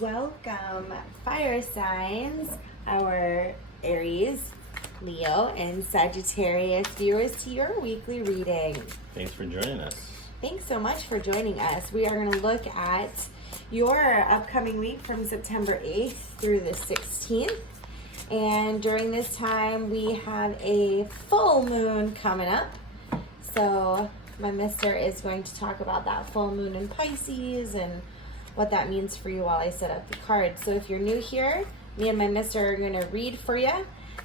Welcome, fire signs, our Aries, Leo, and Sagittarius viewers to your weekly reading. Thanks for joining us. Thanks so much for joining us. We are going to look at your upcoming week from September 8th through the 16th. And during this time, we have a full moon coming up. So my mister is going to talk about that full moon in Pisces and what that means for you while I set up the cards. So if you're new here, me and my mister are going to read for you.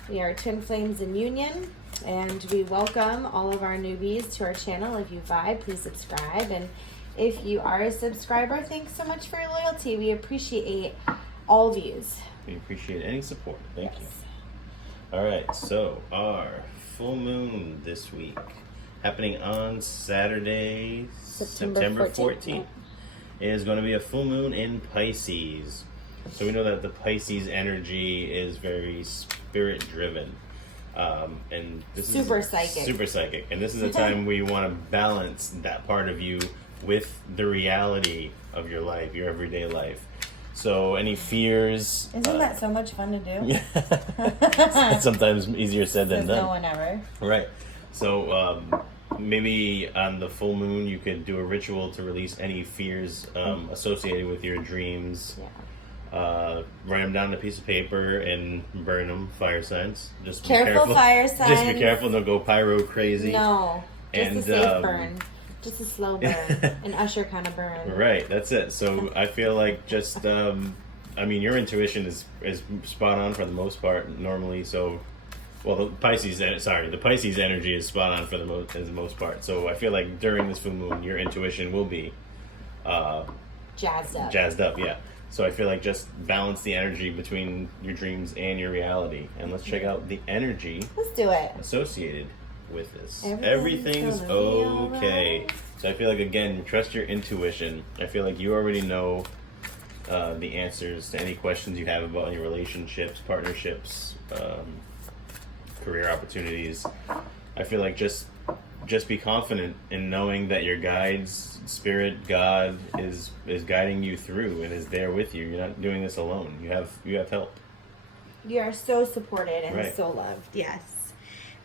We are twin flames in union, and we welcome all of our newbies to our channel. If you vibe, please subscribe. And if you are a subscriber, thanks so much for your loyalty. We appreciate all views. We appreciate any support. Thank you. All right, so our full moon this week, happening on Saturday, September 14th. Is going to be a full moon in Pisces. So we know that the Pisces energy is very spirit driven. And this Super psychic. And this is a time where you want to balance that part of you with the reality of your life, your everyday life. So any fears... Isn't that so much fun to do? Yeah. It's sometimes easier said than done. No one ever. Right. So maybe on the full moon you could do a ritual to release any fears associated with your dreams. Yeah. Write them down on a piece of paper and burn them. Fire signs. Just careful, be careful. Fire signs. Just be careful. Don't go pyro crazy. No. Just and, a safe burn. Just a slow burn. An Usher kind of burn. Right. That's it. So I feel like just... I mean, your intuition is spot on for the most part normally. So, well, the Pisces energy is spot on for the most part. So I feel like during this full moon, your intuition will be jazzed up. Jazzed up, yeah. So I feel like just balance the energy between your dreams and your reality, and let's check out the energy. Let's do it. Associated with this. Everything's okay. Right. So I feel like, again, trust your intuition. I feel like you already know the answers to any questions you have about your relationships, partnerships, career opportunities. I feel like just be confident in knowing that your guides, spirit, God is guiding you through and is there with you. You're not doing this alone. You have help. You are so supported and right. So loved. Yes.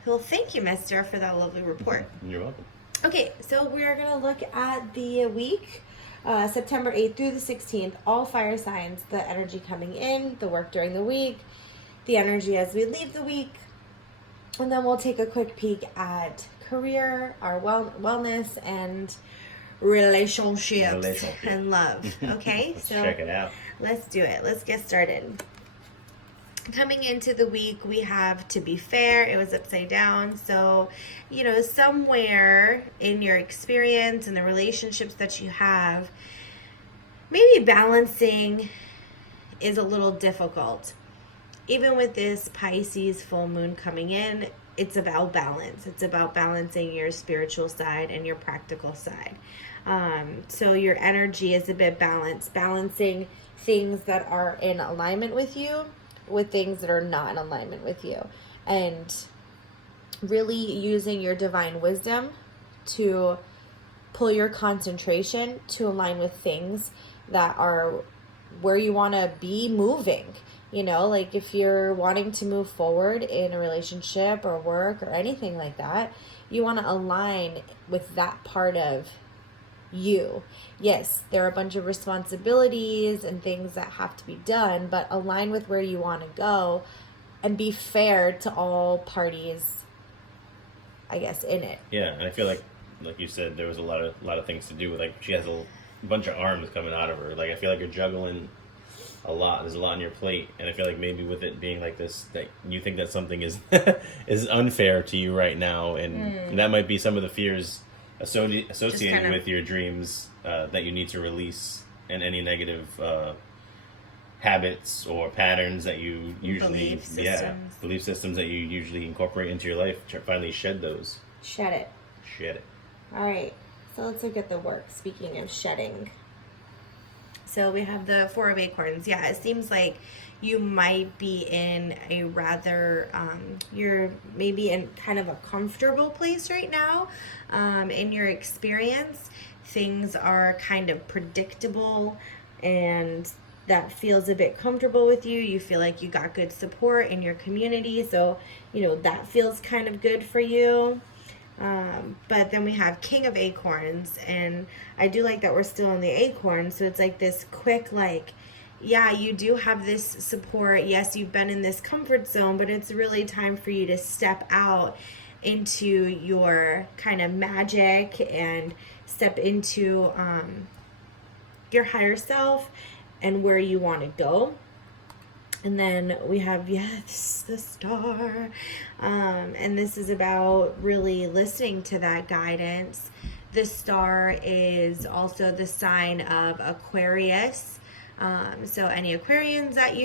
Well, thank you, mister, for that lovely report. You're welcome. Okay, so we are going to look at the week, September 8th through the 16th, all fire signs, the energy coming in, the work during the week, the energy as we leave the week, and then we'll take a quick peek at career, our wellness, and relationships and love. Okay, Let's check it out. Let's do it. Let's get started. Coming into the week, we have to be fair. It was upside down. So, somewhere in your experience and the relationships that you have, maybe balancing is a little difficult. Even with this Pisces full moon coming in, it's about balance. It's about balancing your spiritual side and your practical side. So your energy is a bit balanced, balancing things that are in alignment with you with things that are not in alignment with you, and really using your divine wisdom to pull your concentration to align with things that are where you want to be moving. Like if you're wanting to move forward in a relationship or work or anything like that, you want to align with that part of you. Yes, there are a bunch of responsibilities and things that have to be done, but align with where you want to go and be fair to all parties, I guess, in it. Yeah, and I feel like you said, there was a lot of things to do with, like, she has a bunch of arms coming out of her. Like, I feel like you're juggling a lot. There's a lot on your plate, and I feel like maybe with it being like this, that you think that something is is unfair to you right now, and that might be some of the fears associated with your dreams that you need to release, and any negative habits or patterns that you usually belief systems that you usually incorporate into your life. Finally shed those. Shed it. All right, so let's look at the work. Speaking of shedding, so we have the Four of Acorns. Yeah, it seems like you might be in a rather, you're maybe in kind of a comfortable place right now. In your experience, things are kind of predictable and that feels a bit comfortable with you. You feel like you got good support in your community. So, that feels kind of good for you. But then we have King of Acorns, and I do like that we're still in the acorn. So it's like this quick, like, yeah, you do have this support. Yes, you've been in this comfort zone, but it's really time for you to step out into your kind of magic and step into your higher self and where you want to go. And then we have, yes, the star. And this is about really listening to that guidance. The star is also the sign of Aquarius. So any Aquarians that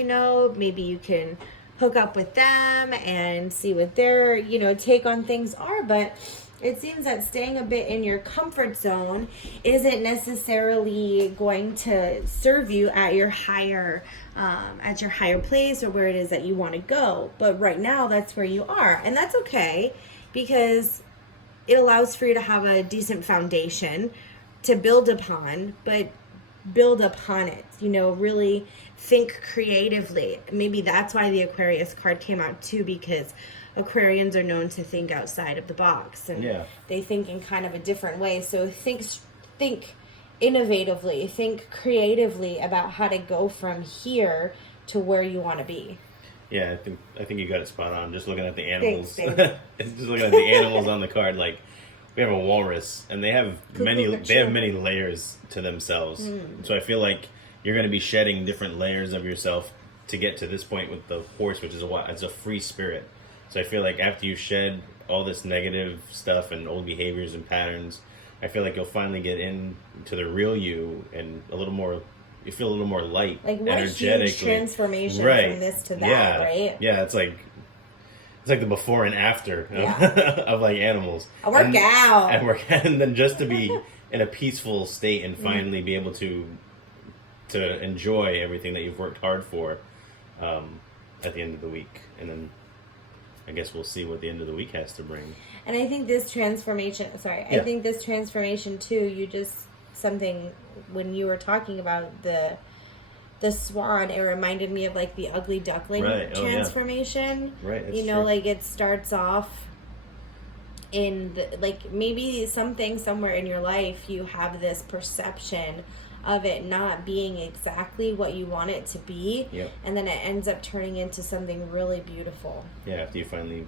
maybe you can hook up with them and see what their, take on things are. But it seems that staying a bit in your comfort zone isn't necessarily going to serve you at your higher place or where it is that you want to go. But right now, that's where you are. And that's okay, because it allows for you to have a decent foundation to build upon, but build upon it, really think creatively. Maybe that's why the Aquarius card came out too, because Aquarians are known to think outside of the box, and they think in kind of a different way. So think innovatively, think creatively about how to go from here to where you want to be. Yeah, I think you got it spot on. Just looking at the animals, just looking at the animals on the card, like we have a walrus, and they have many layers to themselves. So I feel like you're going to be shedding different layers of yourself to get to this point with the horse, which is it's a free spirit. So I feel like after you shed all this negative stuff and old behaviors and patterns, I feel like you'll finally get into the real you and you feel a little more light, like what energetically. A huge transformation from this to that, right? Yeah, it's like the before and after of like animals. I work out. And then just to be in a peaceful state and finally be able to enjoy everything that you've worked hard for at the end of the week. And then I guess we'll see what the end of the week has to bring. And I think this transformation, I think this transformation too, something when you were talking about the swan, it reminded me of like the ugly duckling transformation. Right. True. Like it starts off in maybe something somewhere in your life, you have this perception of it not being exactly what you want it to be, and then it ends up turning into something really beautiful. Yeah, after you finally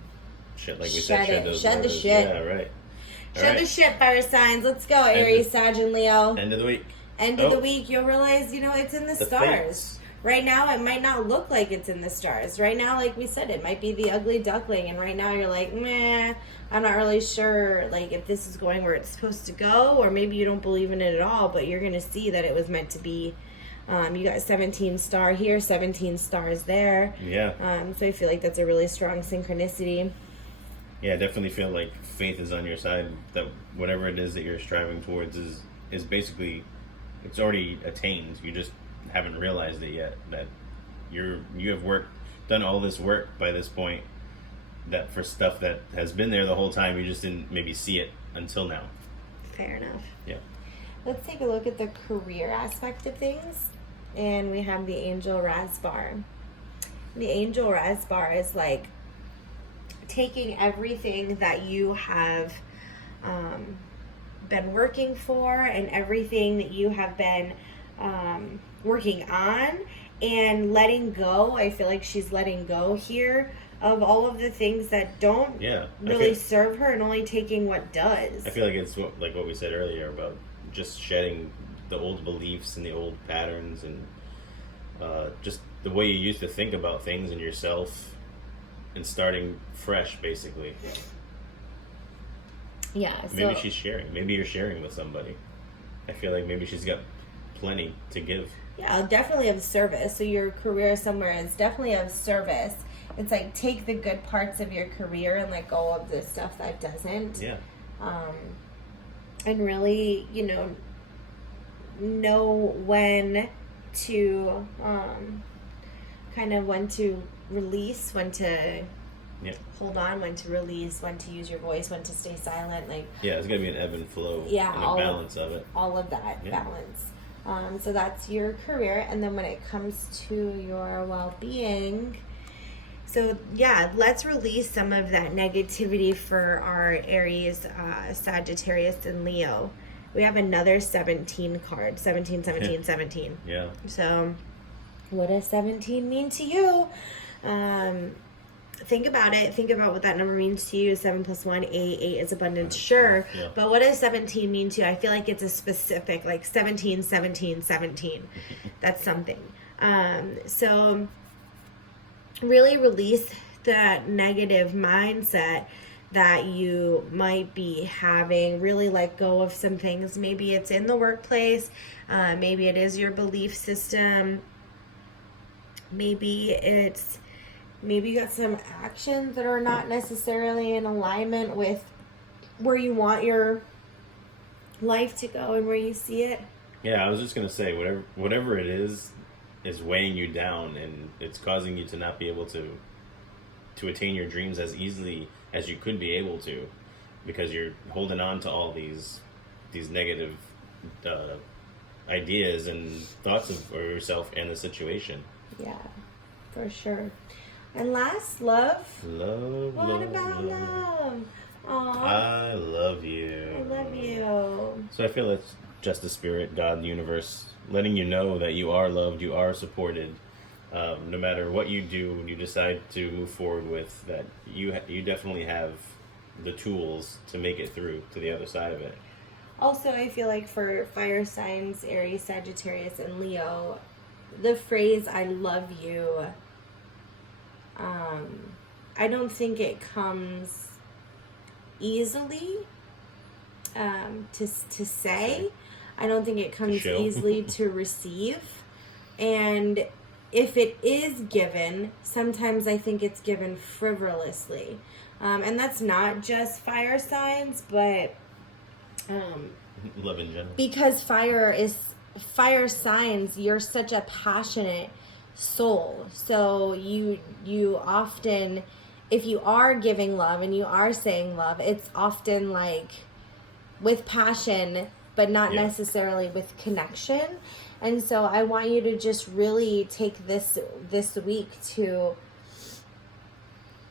shed the shit. Yeah, right. Shed the shit, fire signs. Let's go, Aries, Sag, and Leo. End of the week. End of the week, you'll realize, it's in the stars. Fates. Right now, it might not look like it's in the stars. Right now, like we said, it might be the ugly duckling. And right now, you're like, meh, I'm not really sure, like, if this is going where it's supposed to go. Or maybe you don't believe in it at all, but you're going to see that it was meant to be. You got 17 star here, 17 stars there. Yeah. So I feel like that's a really strong synchronicity. Yeah, I definitely feel like faith is on your side. That whatever it is that you're striving towards is basically, it's already attained. You just haven't realized it yet, that you have done all this work by this point, that for stuff that has been there the whole time, you just didn't maybe see it until now. Fair enough. Yeah. Let's take a look at the career aspect of things, and we have the Angel Rasbar. The Angel Rasbar is like taking everything that you have been working for and everything that you have been working on and letting go. I feel like she's letting go here of all of the things that don't really serve her and only taking what does. I feel like it's like what we said earlier about just shedding the old beliefs and the old patterns and just the way you used to think about things and yourself, and starting fresh, basically. Yeah. Maybe she's sharing. Maybe you're sharing with somebody. I feel like maybe she's got plenty to give. Yeah, definitely of service. So your career somewhere is definitely of service. It's like take the good parts of your career and let go of the stuff that doesn't. Yeah. And really, know when to when to release, when to hold on, when to release, when to use your voice, when to stay silent. Like it's gotta be an ebb and flow. Yeah, and a balance of it. All of that balance. So that's your career. And then when it comes to your well-being, so yeah, let's release some of that negativity for our Aries, Sagittarius, and Leo. We have another 17 card, 17, 17, 17. Yeah. So what does 17 mean to you? Think about it. Think about what that number means to you. 7 plus 1, 8. 8 is abundance, sure. Yeah. But what does 17 mean to you? I feel like it's a specific, like 17, 17, 17. That's something. So really release that negative mindset that you might be having. Really let go of some things. Maybe it's in the workplace. Maybe it is your belief system. Maybe you got some actions that are not necessarily in alignment with where you want your life to go and where you see it. Yeah, I was just gonna say, whatever it is weighing you down, and it's causing you to not be able to attain your dreams as easily as you could be able to, because you're holding on to all these negative ideas and thoughts of yourself and the situation. Yeah, for sure. And last, love. Love. What about love? Aww. I love you. I love you. So I feel it's just the spirit, God, the universe, letting you know that you are loved, you are supported. No matter what you do, when you decide to move forward with, that you definitely have the tools to make it through to the other side of it. Also, I feel like for fire signs, Aries, Sagittarius, and Leo, the phrase "I love you," I don't think it comes easily to say. I don't think it comes easily to receive. And if it is given, sometimes I think it's given frivolously. And that's not just fire signs, but love in general. because fire signs, you're such a passionate soul. So you often, if you are giving love and you are saying love, it's often like with passion, but not necessarily with connection. And so I want you to just really take this week to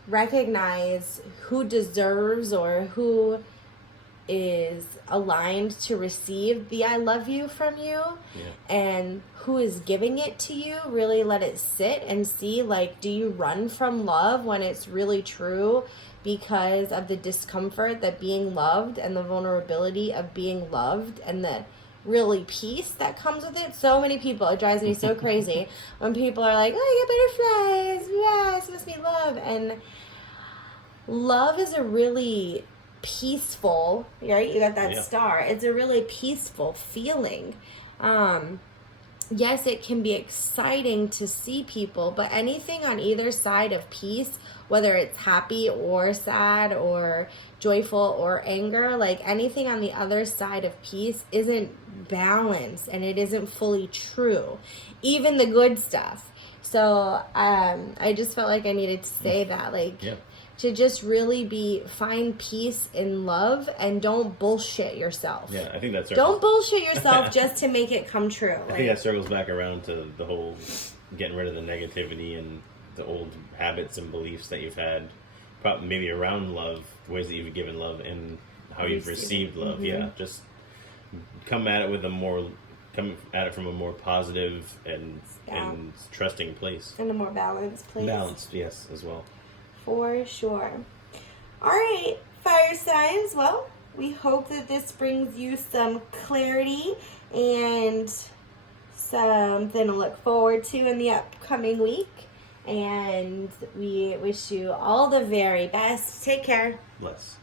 recognize who deserves or who is aligned to receive the I love you from you, and who is giving it to you. Really let it sit and see, like, do you run from love when it's really true because of the discomfort that being loved and the vulnerability of being loved and the really peace that comes with it? So many people, it drives me so crazy when people are like, oh, you get butterflies, yeah, it's supposed to be love. And love is a really peaceful, right? You got that star. It's a really peaceful feeling. Yes, it can be exciting to see people, but anything on either side of peace, whether it's happy or sad or joyful or anger, like anything on the other side of peace isn't balanced and it isn't fully true, even the good stuff. So I just felt like I needed to say that, like, to just really find peace in love, and don't bullshit yourself. Yeah, I think that's don't bullshit yourself just to make it come true. I think that circles back around to the whole getting rid of the negativity and the old habits and beliefs that you've had, probably maybe around love, ways that you've given love and how you've received love. Mm-hmm. Yeah, just come at it from a more positive and trusting place, and a more balanced place. Balanced, yes, as well. For sure. All right, fire signs. Well, we hope that this brings you some clarity and something to look forward to in the upcoming week. And we wish you all the very best. Take care. Bless.